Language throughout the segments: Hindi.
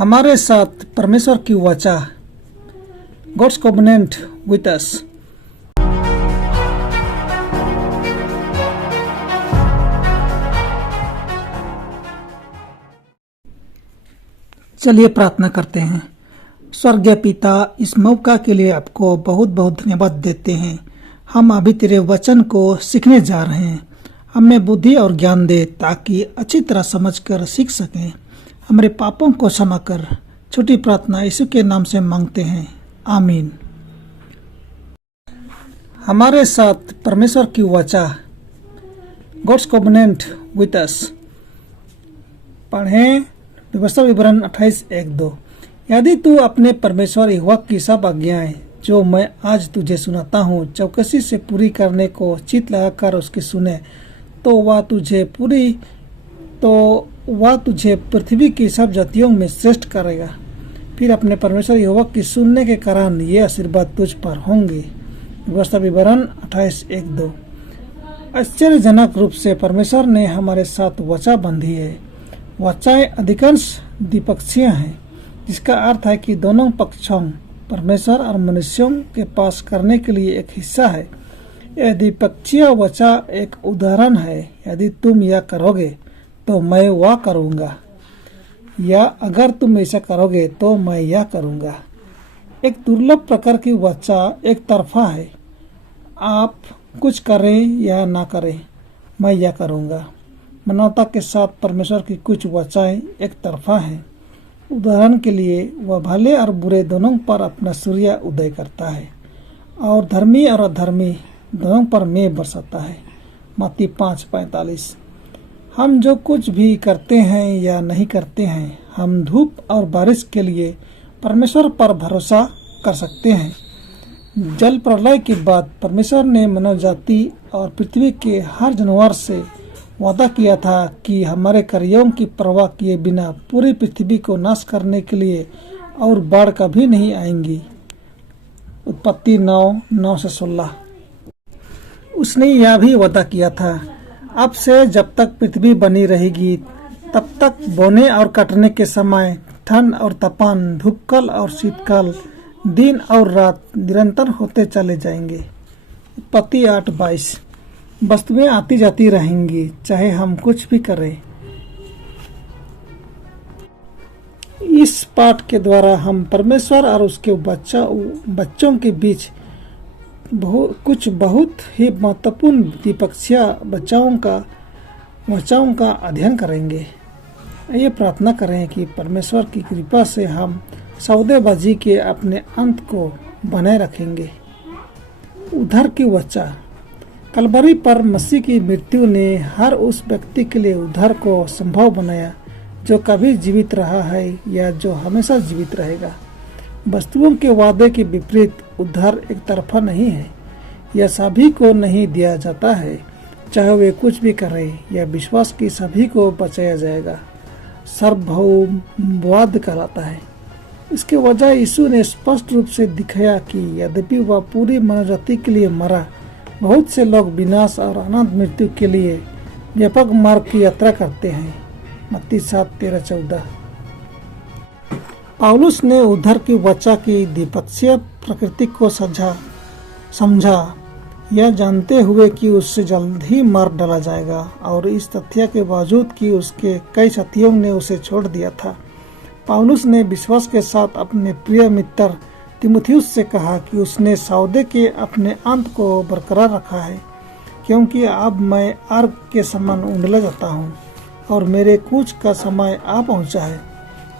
हमारे साथ परमेश्वर की वाचा, गॉड्स कॉवेनेंट विथ अस। चलिए प्रार्थना करते हैं। स्वर्गीय पिता, इस मौका के लिए आपको बहुत बहुत धन्यवाद देते हैं। हम अभी तेरे वचन को सीखने जा रहे हैं। हमें बुद्धि और ज्ञान दे ताकि अच्छी तरह समझकर सीख सकें। हमारे पापों को क्षमा कर। छोटी प्रार्थना यीशु के नाम से मांगते हैं, आमीन। हमारे साथ परमेश्वर की वाचा, गॉड्स कॉवेनेंट विथ अस। पढ़ें व्यवस्था विवरण 28:1-2। यदि तू अपने परमेश्वर यहोवा की सब आज्ञाएं जो मैं आज तुझे सुनाता हूँ चौकसी से पूरी करने को चित लगाकर उसकी सुने, तो वह तुझे पृथ्वी की सब जातियों में श्रेष्ठ करेगा। फिर अपने परमेश्वर यहोवा की सुनने के कारण ये आशीर्वाद तुझ पर होंगे। व्यवस्था विवरण 28:1-2। आश्चर्यजनक रूप से परमेश्वर ने हमारे साथ वाचा बांधी है। वाचाएं अधिकांश द्विपक्षीय हैं, जिसका अर्थ है कि दोनों पक्षों परमेश्वर और मनुष्यों के पास करने के लिए एक हिस्सा है। यह द्विपक्षीय वाचा एक उदाहरण है। यदि तुम यह करोगे तो मैं वह करूँगा, या अगर तुम ऐसा करोगे तो मैं यह करूँगा। एक दुर्लभ प्रकार की वाचा एक तरफा है। आप कुछ करें या ना करें, मैं यह करूँगा। मानवता के साथ परमेश्वर की कुछ वाचाएं एक तरफा हैं। उदाहरण के लिए, वह भले और बुरे दोनों पर अपना सूर्य उदय करता है और धर्मी और अधर्मी दोनों पर मेघ बरसाता है। मत्ती 5:45। हम जो कुछ भी करते हैं या नहीं करते हैं, हम धूप और बारिश के लिए परमेश्वर पर भरोसा कर सकते हैं। जल प्रलय के बाद परमेश्वर ने मानव जाति और पृथ्वी के हर जानवर से वादा किया था कि हमारे कार्यों की परवाह किए बिना पूरी पृथ्वी को नाश करने के लिए और बाढ़ कभी नहीं आएंगी। उत्पत्ति 9:9-16। उसने यह भी वादा किया था, अब से जब तक पृथ्वी बनी रहेगी तब तक बोने और काटने के समय ठंड और तूफान, धूपकाल और शीतकाल, दिन और रात निरंतर होते चले जाएंगे। उत्पत्ति 8:22। वस्तुएं आती जाती रहेंगी, चाहे हम कुछ भी करें। इस पाठ के द्वारा हम परमेश्वर और उसके बच्चों के बीच कुछ बहुत ही महत्वपूर्ण द्विपक्षीय वाचाओं का अध्ययन करेंगे। ये प्रार्थना करें कि परमेश्वर की कृपा से हम सौदेबाजी के अपने अंत को बनाए रखेंगे। उद्धार की वाचा। कलवरी पर मसीह की मृत्यु ने हर उस व्यक्ति के लिए उद्धार को संभव बनाया जो कभी जीवित रहा है या जो हमेशा जीवित रहेगा। वस्तुओं के वादे के विपरीत उद्धार एक तरफा नहीं है। यह सभी को नहीं दिया जाता है, चाहे वे कुछ भी करें। यह विश्वास की सभी को बचाया जाएगा। सार्वभौमवाद कहलाता है। इसके वजह यीशु ने स्पष्ट रूप से दिखाया कि यद्यपि वह पूरी मानवजाति के लिए मरा, बहुत से लोग विनाश और अनंत मृत्यु के लिए व्यापक मार्ग की यात्रा करते हैं। मत्ती 7:13-14। पौलुस ने उद्धार की वाचा की द्विपक्षीय प्रकृति को समझा, यह जानते हुए कि उससे जल्द ही मार डाला जाएगा, और इस तथ्य के बावजूद कि उसके कई साथियों ने उसे छोड़ दिया था। पौलुस ने विश्वास के साथ अपने प्रिय मित्र तीमुथियुस से कहा कि उसने सौदे के अपने अंत को बरकरार रखा है, क्योंकि अब मैं अर्घ के समान उंडला जाता हूँ और मेरे कूच का समय आ पहुँचा है।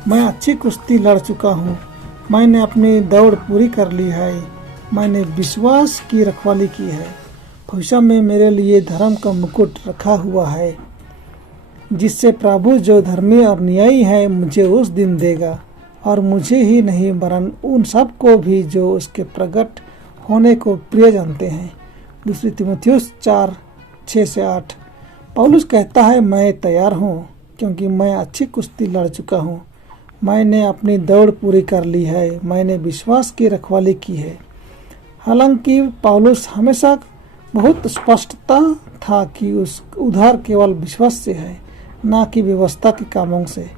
मैं अच्छी कुश्ती लड़ चुका हूँ, मैंने अपनी दौड़ पूरी कर ली है, मैंने विश्वास की रखवाली की है। भविष्य में मेरे लिए धर्म का मुकुट रखा हुआ है, जिससे प्रभु जो धर्मी और न्यायी है मुझे उस दिन देगा, और मुझे ही नहीं वरन उन सब को भी जो उसके प्रकट होने को प्रिय जानते हैं। दूसरी तीमुथियुस 4:6-8। पौलुस कहता है, मैं तैयार हूँ क्योंकि मैं अच्छी कुश्ती लड़ चुका हूँ, मैंने अपनी दौड़ पूरी कर ली है, मैंने विश्वास की रखवाली की है। हालांकि पौलुस हमेशा बहुत स्पष्टता था कि उस उद्धार केवल विश्वास से है, ना कि व्यवस्था के कामों से।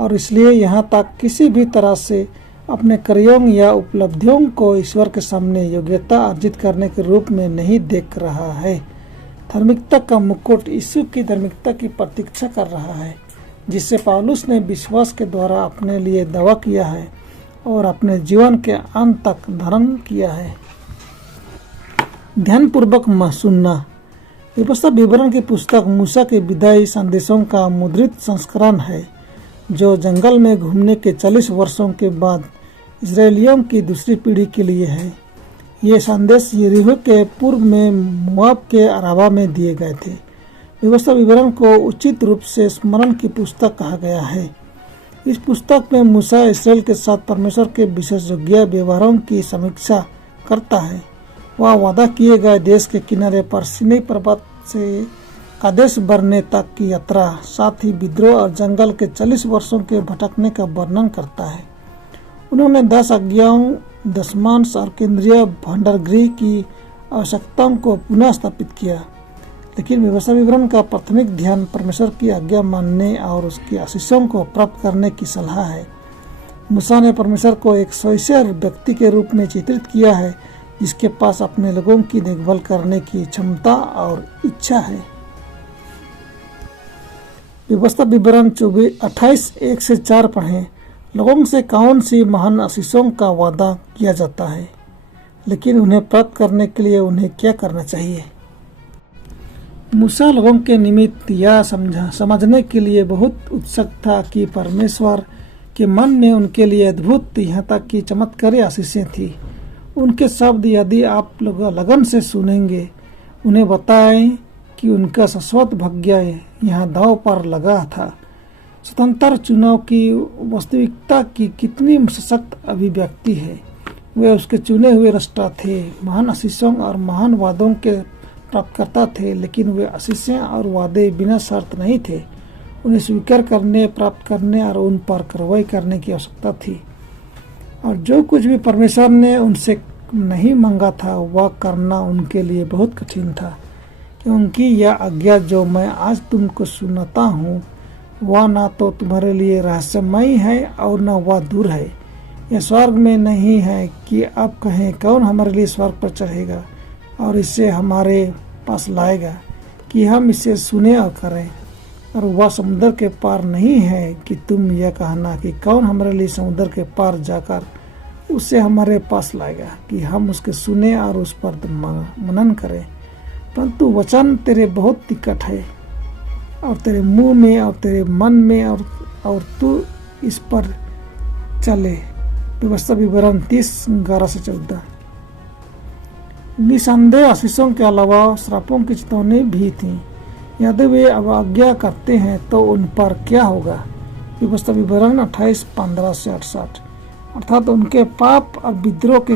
और इसलिए यहाँ तक किसी भी तरह से अपने कार्यों या उपलब्धियों को ईश्वर के सामने योग्यता अर्जित करने के रूप में नहीं देख रहा है। धार्मिकता का मुकुट यीशु की धार्मिकता की प्रतीक्षा कर रहा है, जिसे पौलुस ने विश्वास के द्वारा अपने लिए दावा किया है और अपने जीवन के अंत तक धारण किया है। ध्यानपूर्वक सुनना। व्यवस्था विवरण की पुस्तक मूसा के विदाई संदेशों का मुद्रित संस्करण है, जो जंगल में घूमने के 40 वर्षों के बाद इजरायलियों की दूसरी पीढ़ी के लिए है। ये संदेश यरीहो के पूर्व में मोआब के अराबा में दिए गए थे। व्यवस्था विवरण को उचित रूप से स्मरण की पुस्तक कहा गया है। इस पुस्तक में मूसा इस्राएल के साथ परमेश्वर के विशेषज्ञ व्यवहारों की समीक्षा करता है। वह वादा किए गए देश के किनारे पर सीनै पर्वत से कादेश बरने तक की यात्रा, साथ ही विद्रोह और जंगल के 40 वर्षों के भटकने का वर्णन करता है। उन्होंने 10 आज्ञाओं, दशमांश और केंद्रीय भंडारगृह की आवश्यकताओं को पुनः स्थापित किया, लेकिन व्यवस्था विवरण का प्राथमिक ध्यान परमेश्वर की आज्ञा मानने और उसकी आशीषों को प्राप्त करने की सलाह है। मूसा ने परमेश्वर को एक स्वयं व्यक्ति के रूप में चित्रित किया है, जिसके पास अपने लोगों की देखभाल करने की क्षमता और इच्छा है। व्यवस्था विवरण 28:1-4 पढ़ें। लोगों से कौन सी महान आशीषों का वादा किया जाता है, लेकिन उन्हें प्राप्त करने के लिए उन्हें क्या करना चाहिए? मूसा लोगों के निमित्त यह समझने के लिए बहुत उत्सुक था कि परमेश्वर के मन में उनके लिए अद्भुत, यहाँ तक कि चमत्कारी आशीषें थी। उनके शब्द यदि आप लोग लगन से सुनेंगे, उन्हें बताएं कि उनका शाश्वत भाग्य यहाँ दांव पर लगा था। स्वतंत्र चुनाव की वास्तविकता की कितनी सशक्त अभिव्यक्ति है। वे उसके चुने हुए राष्ट्र थे, महान आशीषों और महान वादों के प्राप्तकर्ता थे, लेकिन वे आशीषें और वादे बिना शर्त नहीं थे। उन्हें स्वीकार करने, प्राप्त करने और उन पर कार्रवाई करने की आवश्यकता थी। और जो कुछ भी परमेश्वर ने उनसे नहीं मांगा था, वह करना उनके लिए बहुत कठिन था, क्योंकि यह आज्ञा जो मैं आज तुमको सुनाता हूँ, वह ना तो तुम्हारे लिए रहस्यमयी है और न वह दूर है। यह स्वर्ग में नहीं है कि आप कहें कौन हमारे लिए स्वर्ग पर चढ़ेगा और इसे हमारे पास लाएगा कि हम इसे सुने और करें। और वह समुद्र के पार नहीं है कि तुम यह कहना कि कौन हमारे लिए समुद्र के पार जाकर उसे हमारे पास लाएगा कि हम उसके सुने और उस पर मनन करें। परंतु वचन तेरे बहुत निकट है और तेरे मुंह में और तेरे मन में और तू इस पर चले। व्यवस्था विवरण 30:11-14। निसंदेह आशीषों के अलावा श्रापों की चेतावनी भी थी। यदि वे अवज्ञा करते हैं तो उन पर क्या होगा? व्यवस्था विवरण 28:15-68। अर्थात उनके पाप और विद्रोह के